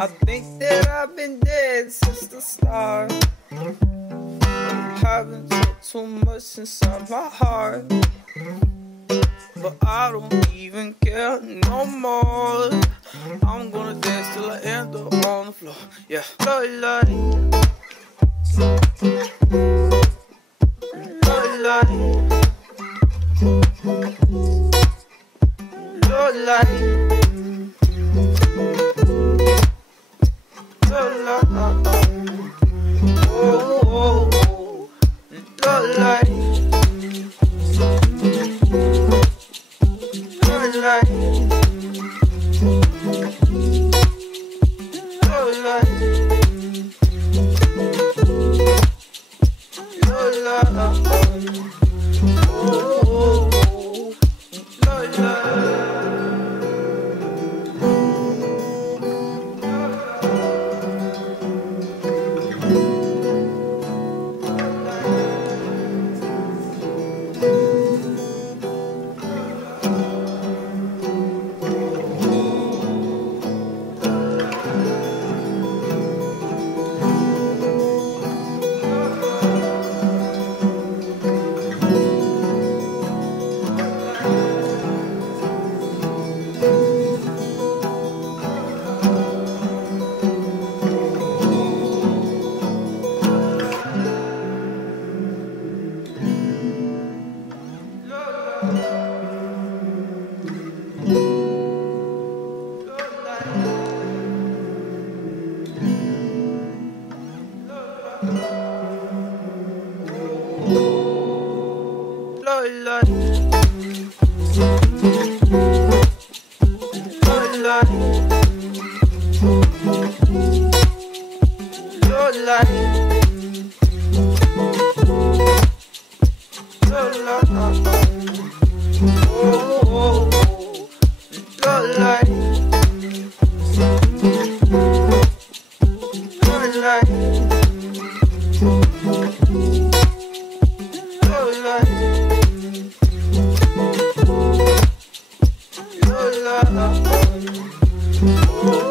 I think that I've been dead since the start. I haven't took too much inside my heart, but I don't even care no more. I'm gonna dance till I end up on the floor. Yeah, Lord, Lord, Lord, Lord. Oh,